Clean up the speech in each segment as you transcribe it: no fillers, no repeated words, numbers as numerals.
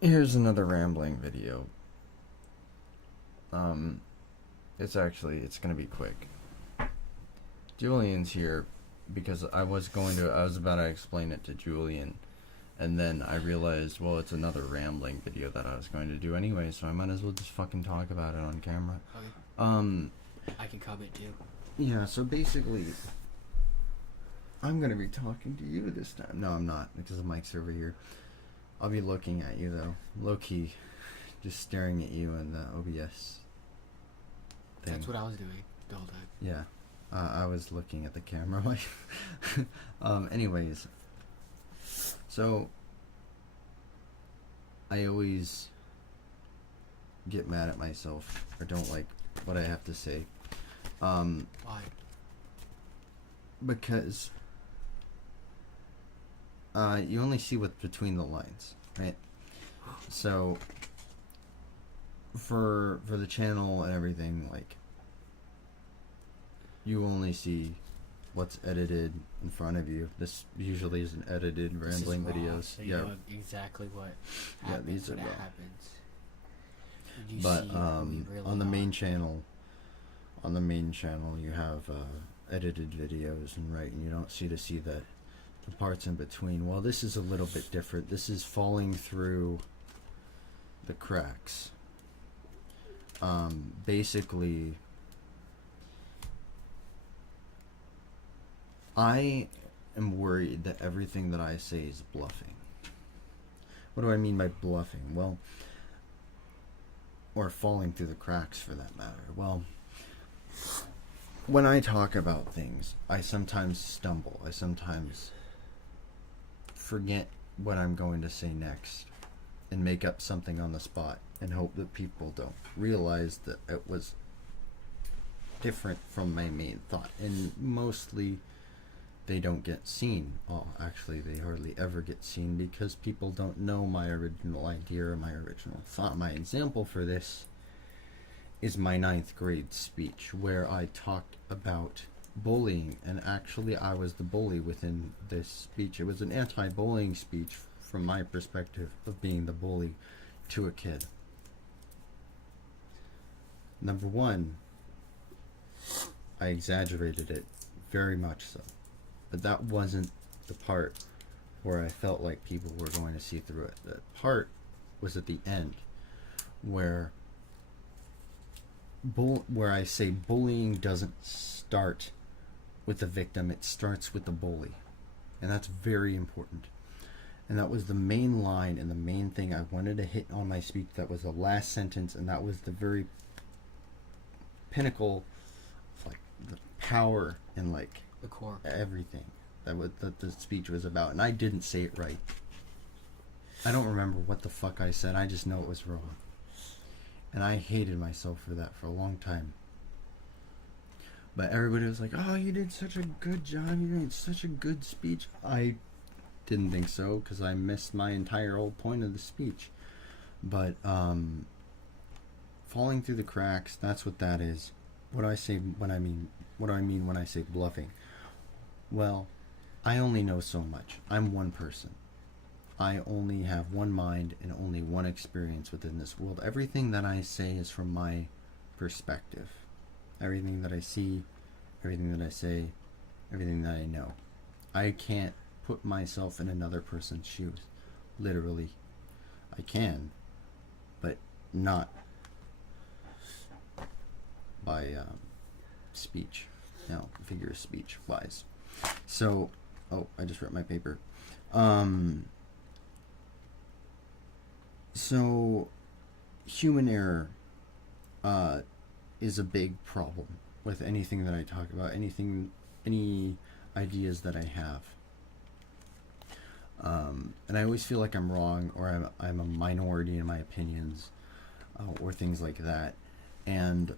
Here's another rambling video. Um, it's gonna be quick. Julian's here because I was about to explain it to Julian, and then I realized, well, it's another rambling video that I was going to do anyway, so I might as well just fucking talk about it on camera. Okay. I can comment too. Yeah, so basically, I'm gonna be talking to you this time. No, I'm not, because the mic's over here. I'll be looking at you, though. Low-key, just staring at you in the OBS thing. That's what I was doing the whole time. Yeah. I was looking at the camera. Anyways. So, I always get mad at myself, or don't like what I have to say. Why? Because you only see what's between the lines, right? So for the channel and everything, like, you only see what's edited in front of you. This usually isn't edited rambling videos. So you know exactly what happens these are when it raw. happens. But on the main channel, you have edited videos, and you don't see the parts in between. Well, this is a little bit different. This is falling through the cracks. Basically, I am worried that everything that I say is bluffing. What do I mean by bluffing? Well, or falling through the cracks, for that matter. Well, when I talk about things, I sometimes stumble. I sometimes forget what I'm going to say next and make up something on the spot and hope that people don't realize that it was different from my main thought. And mostly they don't get seen. Well, actually, they hardly ever get seen because people don't know my original idea or my original thought. My example for this is my 9th grade speech, where I talked about bullying, and actually I was the bully within this speech. It was an anti-bullying speech from my perspective of being the bully to a kid. Number one, I exaggerated it very much so, but that wasn't the part where I felt like people were going to see through it. The part was at the end where I say bullying doesn't start with the victim, it starts with the bully. And that's very important. And that was the main line and the main thing I wanted to hit on my speech. That was the last sentence, and that was the very pinnacle of, like, the power and, like, the core, everything that the speech was about. And I didn't say it right. I don't remember what the fuck I said. I just know it was wrong. And I hated myself for that for a long time. But everybody was like, oh, you did such a good job. You made such a good speech. I didn't think so, because I missed my entire whole point of the speech. But falling through the cracks, that's what that is. What do I mean when I say bluffing? Well, I only know so much. I'm one person. I only have one mind and only one experience within this world. Everything that I say is from my perspective. Everything that I see, everything that I say, everything that I know. I can't put myself in another person's shoes. Literally. I can, but not by speech. No, figure of speech wise. So, oh, I just ripped my paper. So, human error is a big problem with anything that I talk about, any ideas that I have. And I always feel like I'm wrong, or I'm a minority in my opinions, or things like that. And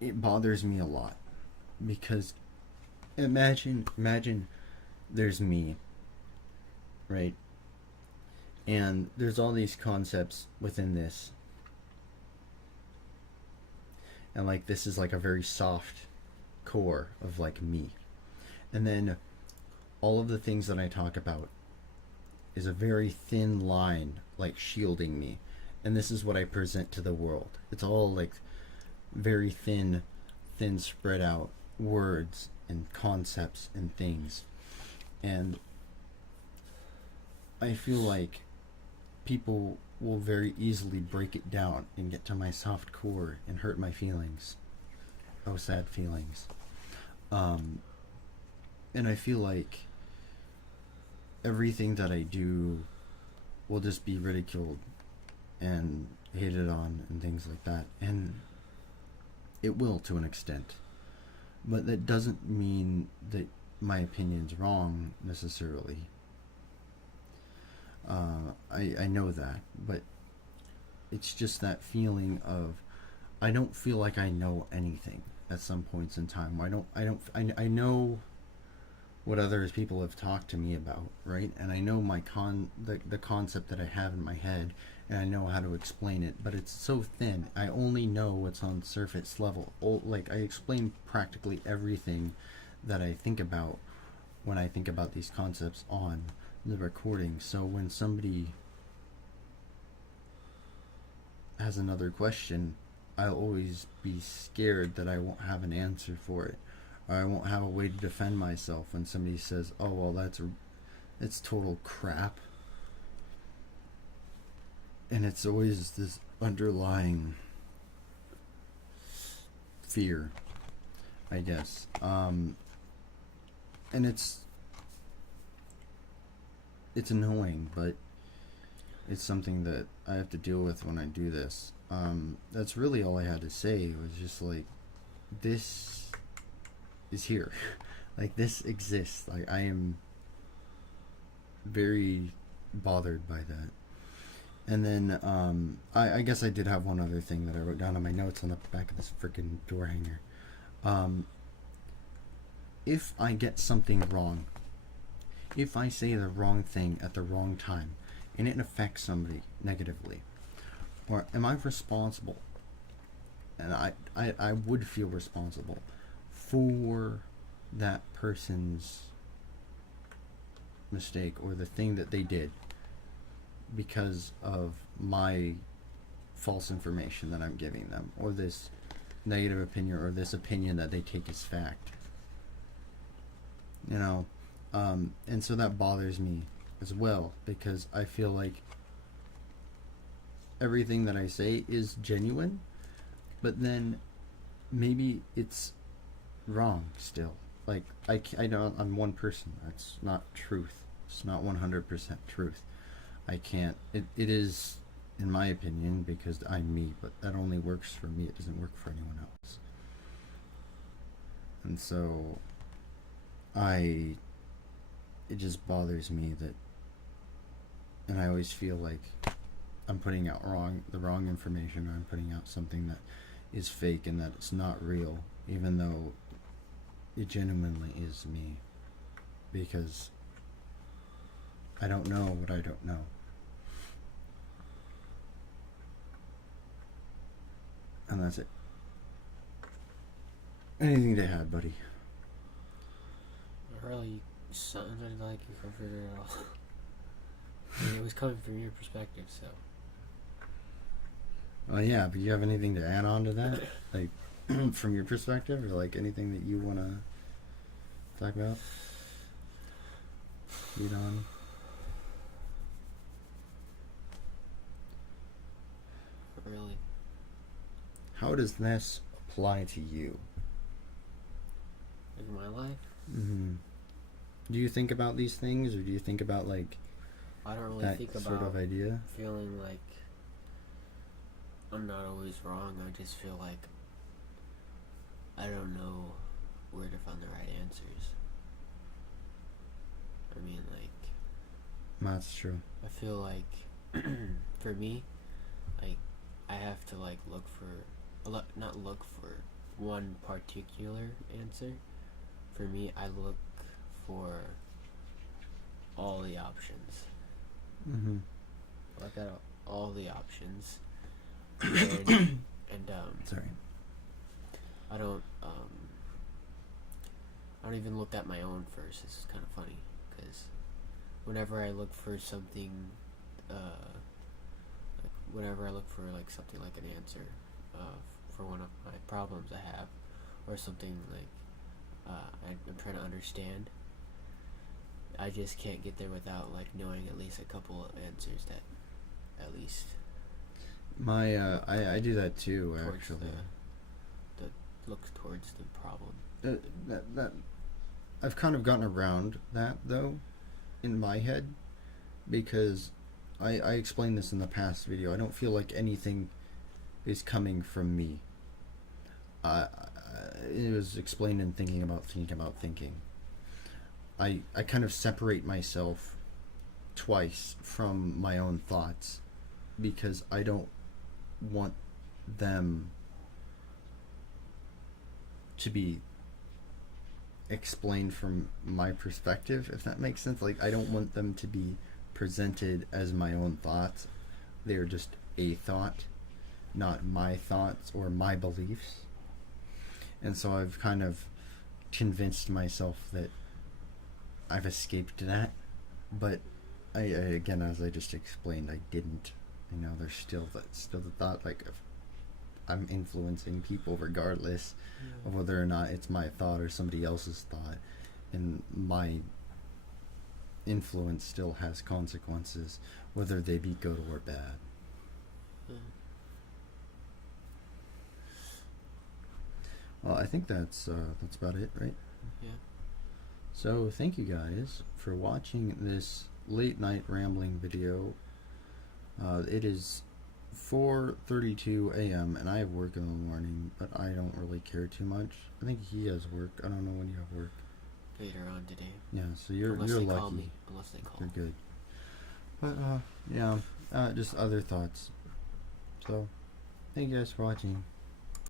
it bothers me a lot, because imagine there's me, right? And there's all these concepts within this. And, like, this is like a very soft core of, like, me. And then all of the things that I talk about is a very thin line, like shielding me, and this is what I present to the world. It's all like very thin spread out words and concepts and things, and I feel like people will very easily break it down and get to my soft core and hurt my feelings. Oh, sad feelings. And I feel like everything that I do will just be ridiculed and hated on and things like that. And it will, to an extent. But that doesn't mean that my opinion's wrong necessarily. I know that, but it's just that feeling of I don't feel like I know anything at some points in time. I know what others people have talked to me about, right? And I know the concept that I have in my head, and I know how to explain it, but it's so thin. I only know what's on surface level. Like I explain practically everything that I think about when I think about these concepts on the recording. So when somebody has another question, I'll always be scared that I won't have an answer for it, or I won't have a way to defend myself when somebody says, "Oh, well, that's total crap." And it's always this underlying fear, I guess. And it's annoying, but it's something that I have to deal with when I do this. That's really all I had to say. It was just like, this is here. Like, this exists. Like, I am very bothered by that. And then, I guess I did have one other thing that I wrote down on my notes on the back of this freaking door hanger. If I get something wrong, if I say the wrong thing at the wrong time, and it affects somebody negatively, or am I responsible? And I would feel responsible for that person's mistake or the thing that they did because of my false information that I'm giving them, or this negative opinion, or this opinion that they take as fact. You know, and so that bothers me as well, because I feel like everything that I say is genuine, but then maybe it's wrong still. Like, I know I'm one person. That's not truth. It's not 100% truth. I can't. It is, in my opinion, because I'm me, but that only works for me. It doesn't work for anyone else. And so, it just bothers me that, and I always feel like I'm putting out the wrong information, or I'm putting out something that is fake and that it's not real, even though it genuinely is me, because I don't know what I don't know. And that's it. Anything to add, buddy? Really, sounded like you covered it all. I mean, it was coming from your perspective, so. Well, yeah, but you have anything to add on to that? Like, from your perspective, or like anything that you want to talk about? Lead on? Not really. How does this apply to you? In my life? Mm-hmm. Do you think about these things, or do you think about, like, I don't really that think about sort of idea? feeling like I'm not always wrong. I just feel like I don't know where to find the right answers. I mean, like, That's true. I feel like for me, like, I have to like not look for one particular answer. For me, I look for all the options. Mm-hmm. Look at all the options, and Sorry. I don't even look at my own first. This is kind of funny because whenever I look for something, like whenever I look for like something like an answer, for one of my problems I have, or something like I'm trying to understand. I just can't get there without like knowing at least a couple of answers that at least My I do that too towards actually. the looks towards the problem. That I've kind of gotten around that though, in my head, because I explained this in the past video. I don't feel like anything is coming from me. It was explained in thinking about thinking. I kind of separate myself twice from my own thoughts because I don't want them to be explained from my perspective, if that makes sense. Like, I don't want them to be presented as my own thoughts. They're just a thought, not my thoughts or my beliefs. And so I've kind of convinced myself that I've escaped that. But I again, as I just explained, I didn't. You know, there's still the thought, like, if I'm influencing people regardless of whether or not it's my thought or somebody else's thought, and my influence still has consequences, whether they be good or bad. Well, I think that's about it, right? Yeah. So thank you guys for watching this late night rambling video. It is 4:32 a.m. and I have work in the morning, but I don't really care too much. I think he has work. I don't know when you have work. Later on today. Yeah, so you're Unless they lucky. call me. Unless they call. You're good. But yeah, just other thoughts. So thank you guys for watching.